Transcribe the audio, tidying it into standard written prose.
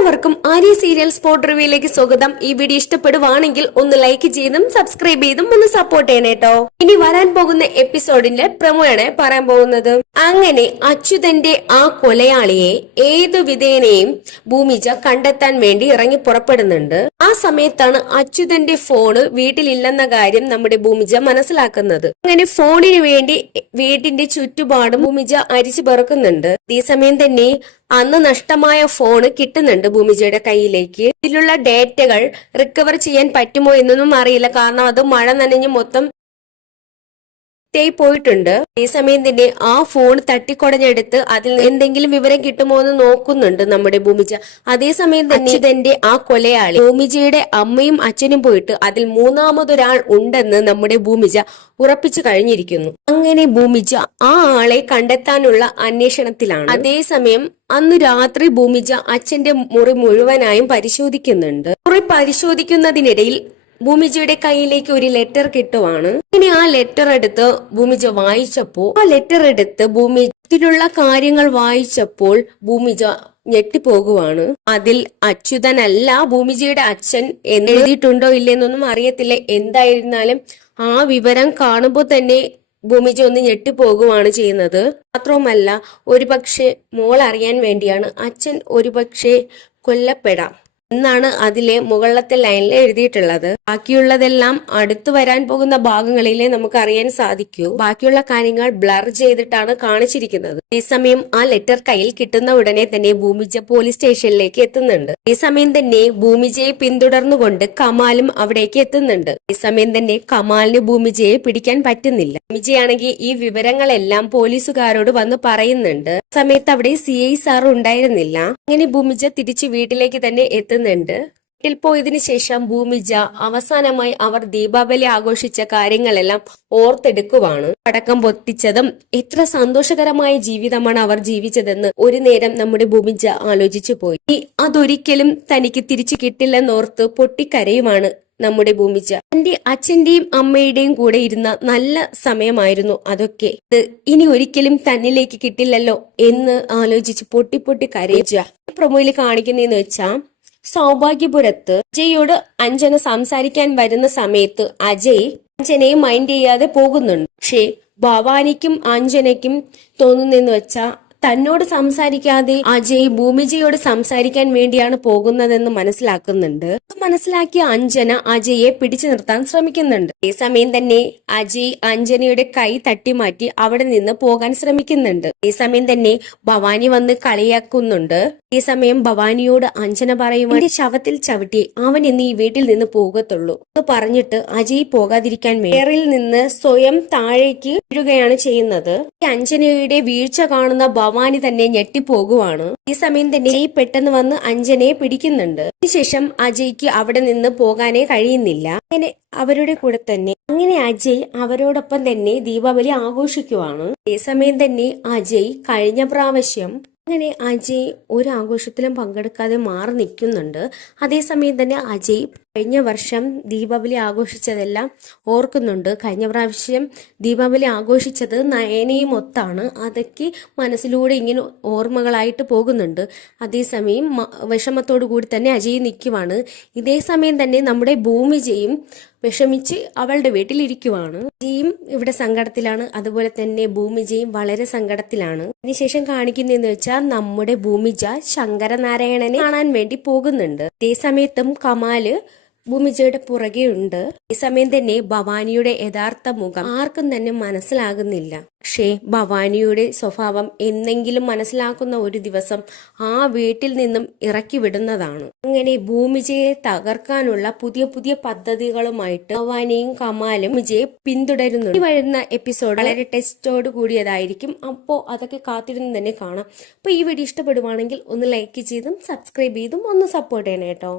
എല്ലാവർക്കും Arya serial spot റിവ്യൂയിലേക്ക് സ്വാഗതം. ഈ വീഡിയോ ഇഷ്ടപ്പെടുവാണെങ്കിൽ ഒന്ന് ലൈക്ക് ചെയ്തും സബ്സ്ക്രൈബ് ചെയ്തും ഒന്ന് സപ്പോർട്ട് ചെയ്യണേ കേട്ടോ. ഇനി വരാൻ പോകുന്ന എപ്പിസോഡിന്റെ പ്രമോയാണ് പറയാൻ പോകുന്നത്. അങ്ങനെ അച്യുതന്റെ ആ കൊലയാളിയെ ഏതു വിധേനയും ഭൂമിജ കണ്ടെത്താൻ വേണ്ടി ഇറങ്ങി പുറപ്പെടുന്നുണ്ട്. ആ സമയത്താണ് അച്യുതന്റെ ഫോണ് വീട്ടിലില്ലെന്ന കാര്യം നമ്മുടെ ഭൂമിജ മനസ്സിലാക്കുന്നത്. അങ്ങനെ ഫോണിന് വേണ്ടി വീട്ടിന്റെ ചുറ്റുപാടും ഭൂമിജ അരിച്ചു പെറുക്കുന്നുണ്ട്. അതേസമയം തന്നെ അന്ന് നഷ്ടമായ ഫോണ് കിട്ടുന്നുണ്ട് ഭൂമിജയുടെ കയ്യിലേക്ക്. ഇതിലുള്ള ഡേറ്റകൾ റിക്കവർ ചെയ്യാൻ പറ്റുമോ എന്നൊന്നും അറിയില്ല, കാരണം അത് മഴ നനഞ്ഞ് മൊത്തം പോയിട്ടുണ്ട്. അതേസമയം തന്നെ ആ ഫോൺ തട്ടിക്കൊടഞ്ഞെടുത്ത് അതിൽ എന്തെങ്കിലും വിവരം കിട്ടുമോ എന്ന് നോക്കുന്നുണ്ട് നമ്മുടെ ഭൂമിജ. അതേസമയം തന്നെ അച്യുതന്റെ ആ കൊലയാളി ഭൂമിജയുടെ അമ്മയും അച്ഛനും പോയിട്ട് അതിൽ മൂന്നാമതൊരാൾ ഉണ്ടെന്ന് നമ്മുടെ ഭൂമിജ ഉറപ്പിച്ചു കഴിഞ്ഞിരിക്കുന്നു. അങ്ങനെ ഭൂമിജ ആ ആളെ കണ്ടെത്താനുള്ള അന്വേഷണത്തിലാണ്. അതേസമയം അന്ന് രാത്രി ഭൂമിജ അച്ഛന്റെ മുറി മുഴുവനായും പരിശോധിക്കുന്നുണ്ട്. മുറി പരിശോധിക്കുന്നതിനിടയിൽ ഭൂമിജയുടെ കയ്യിലേക്ക് ഒരു ലെറ്റർ കിട്ടുവാണ്. ഇനി ആ ലെറ്റർ എടുത്ത് ഭൂമിജ വായിച്ചപ്പോൾ ഇതിലുള്ള കാര്യങ്ങൾ വായിച്ചപ്പോൾ ഭൂമിജ ഞെട്ടിപ്പോകുവാണ്. അതിൽ അച്യുതനല്ല ഭൂമിജയുടെ അച്ഛൻ എന്നെഴുതിയിട്ടുണ്ടോ ഇല്ലെന്നൊന്നും അറിയത്തില്ല. എന്തായിരുന്നാലും ആ വിവരം കാണുമ്പോൾ തന്നെ ഭൂമിജ ഒന്ന് ഞെട്ടിപ്പോകുവാണ് ചെയ്യുന്നത്. മാത്രവുമല്ല, ഒരുപക്ഷെ മോൾ അറിയാൻ വേണ്ടിയാണ് അച്ഛൻ ഒരുപക്ഷെ കൊല്ലപ്പെടാം എന്നാണ് അതിലെ മുകളിലത്തെ ലൈനിൽ എഴുതിയിട്ടുള്ളത്. ബാക്കിയുള്ളതെല്ലാം അടുത്തു വരാൻ പോകുന്ന ഭാഗങ്ങളിലെ നമുക്ക് അറിയാൻ സാധിക്കൂ. ബാക്കിയുള്ള കാര്യങ്ങൾ ബ്ലർ ചെയ്തിട്ടാണ് കാണിച്ചിരിക്കുന്നത്. അതേസമയം ആ ലെറ്റർ കയ്യിൽ കിട്ടുന്ന ഉടനെ തന്നെ ഭൂമിജ പോലീസ് സ്റ്റേഷനിലേക്ക് എത്തുന്നുണ്ട്. അതേസമയം തന്നെ ഭൂമിജയെ പിന്തുടർന്നുകൊണ്ട് കമാലും അവിടേക്ക് എത്തുന്നുണ്ട്. അതേസമയം തന്നെ കമാലിന് ഭൂമിജയെ പിടിക്കാൻ പറ്റുന്നില്ല. ഭൂമിജയാണെങ്കിൽ ഈ വിവരങ്ങളെല്ലാം പോലീസുകാരോട് വന്ന് പറയുന്നുണ്ട്. സമയത്ത് അവിടെ CI സാർ ഉണ്ടായിരുന്നില്ല. അങ്ങനെ ഭൂമിജ തിരിച്ചു വീട്ടിലേക്ക് തന്നെ എത്തുന്നുണ്ട്. വീട്ടിൽ പോയതിനു ശേഷം ഭൂമിജ അവസാനമായി അവർ ദീപാവലി ആഘോഷിച്ച കാര്യങ്ങളെല്ലാം ഓർത്തെടുക്കുവാണ്. പടക്കം പൊട്ടിച്ചതും എത്ര സന്തോഷകരമായ ജീവിതമാണ് അവർ ജീവിച്ചതെന്ന് ഒരു നേരം നമ്മുടെ ഭൂമിജ ആലോചിച്ചു പോയി. അതൊരിക്കലും തനിക്ക് തിരിച്ചു കിട്ടില്ലെന്നോർത്ത് പൊട്ടിക്കരയുമാണ് നമ്മുടെ ഭൂമിജ. തന്റെ അച്ഛന്റെയും അമ്മയുടെയും കൂടെ ഇരുന്ന നല്ല സമയമായിരുന്നു അതൊക്കെ. ഇനി ഒരിക്കലും തന്നിലേക്ക് കിട്ടില്ലല്ലോ എന്ന് ആലോചിച്ച് പൊട്ടി കരയിച്ച പ്രൊമോയിൽ കാണിക്കുന്നതെന്ന് വെച്ചാ, സൗഭാഗ്യപുരത്ത് അജയോട് അഞ്ജന സംസാരിക്കാൻ വരുന്ന സമയത്ത് അഞ്ജനയെ മൈൻഡ് ചെയ്യാതെ പോകുന്നുണ്ട്. പക്ഷേ ഭവാനിക്കും അഞ്ജനയ്ക്കും തോന്നുന്നെന്ന് വെച്ചാ തന്നോട് സംസാരിക്കാതെ അജയ് ഭൂമിജയോട് സംസാരിക്കാൻ വേണ്ടിയാണ് പോകുന്നതെന്ന് മനസ്സിലാക്കുന്നുണ്ട്. മനസ്സിലാക്കിയ അഞ്ജന അജയെ പിടിച്ചു നിർത്താൻ ശ്രമിക്കുന്നുണ്ട്. അതേസമയം തന്നെ അജയ് അഞ്ജനയുടെ കൈ തട്ടിമാറ്റി അവിടെ നിന്ന് പോകാൻ ശ്രമിക്കുന്നുണ്ട്. അതേസമയം തന്നെ ഭവാനി വന്ന് കളിയാക്കുന്നുണ്ട്. അതേസമയം ഭവാനിയോട് അഞ്ജന പറയും, എന്റെ ശവത്തിൽ ചവിട്ടി അവൻ ഇന്ന് ഈ വീട്ടിൽ നിന്ന് പോകത്തുള്ളൂ എന്ന് പറഞ്ഞിട്ട് അജയ് പോകാതിരിക്കാൻ വേറിൽ നിന്ന് സ്വയം താഴേക്ക് വീഴുകയാണ് ചെയ്യുന്നത്. അഞ്ജനയുടെ വീഴ്ച കാണുന്ന ഭവാനി തന്നെ ഞെട്ടിപ്പോകുവാണ്. ഈ സമയം തന്നെ അജയ് പെട്ടെന്ന് വന്ന് അഞ്ജനയെ പിടിക്കുന്നുണ്ട്. അതിനുശേഷം അജയ്ക്ക് അവിടെ നിന്ന് പോകാനേ കഴിയുന്നില്ല. അങ്ങനെ അവരുടെ കൂടെ തന്നെ അജയ് അവരോടൊപ്പം തന്നെ ദീപാവലി ആഘോഷിക്കുവാണ്. അതേസമയം തന്നെ അജയ് കഴിഞ്ഞ പ്രാവശ്യം അജയ് ഒരു ആഘോഷത്തിലും പങ്കെടുക്കാതെ മാറി നിൽക്കുന്നുണ്ട്. അതേസമയം തന്നെ അജയ് കഴിഞ്ഞ വർഷം ദീപാവലി ആഘോഷിച്ചതെല്ലാം ഓർക്കുന്നുണ്ട്. കഴിഞ്ഞ പ്രാവശ്യം ദീപാവലി ആഘോഷിച്ചത് നയനയും ഒത്താണ്. അതൊക്കെ മനസ്സിലൂടെ ഇങ്ങനെ ഓർമ്മകളായിട്ട് പോകുന്നുണ്ട്. അതേസമയം വിഷമത്തോടു കൂടി തന്നെ അജയ് നിൽക്കുവാണ്. ഇതേ സമയം തന്നെ നമ്മുടെ ഭൂമിജയും വിഷമിച്ച് അവളുടെ വീട്ടിലിരിക്കുവാണ്. അജയും ഇവിടെ സങ്കടത്തിലാണ്, അതുപോലെ തന്നെ ഭൂമിജയും വളരെ സങ്കടത്തിലാണ്. അതിനുശേഷം കാണിക്കുന്നതെന്ന് വെച്ചാൽ നമ്മുടെ ഭൂമിജ ശങ്കരനാരായണനെ കാണാൻ വേണ്ടി പോകുന്നുണ്ട്. അതേ സമയത്തും കമാല് ഭൂമിജയുടെ പുറകെ ഉണ്ട്. ഈ സമയം തന്നെ ഭവാനിയുടെ യഥാർത്ഥ മുഖം ആർക്കും തന്നെ മനസ്സിലാകുന്നില്ല. പക്ഷേ ഭവാനിയുടെ സ്വഭാവം എന്നെങ്കിലും മനസ്സിലാക്കുന്ന ഒരു ദിവസം ആ വീട്ടിൽ നിന്നും ഇറക്കി വിടുന്നതാണ്. അങ്ങനെ ഭൂമിജയെ തകർക്കാനുള്ള പുതിയ പദ്ധതികളുമായിട്ട് ഭവാനിയും കമാലും ഭൂമിജയെ പിന്തുടരുന്നു. ഈ വരുന്ന എപ്പിസോഡ് വളരെ ടെസ്റ്റോട് കൂടിയതായിരിക്കും. അപ്പോൾ അതൊക്കെ കാത്തിരുന്ന് തന്നെ കാണാം. അപ്പോൾ ഈ വീഡിയോ ഇഷ്ടപ്പെടുവാണെങ്കിൽ ഒന്ന് ലൈക്ക് ചെയ്തും സബ്സ്ക്രൈബ് ചെയ്തും ഒന്ന് സപ്പോർട്ട് ചെയ്യണം കേട്ടോ.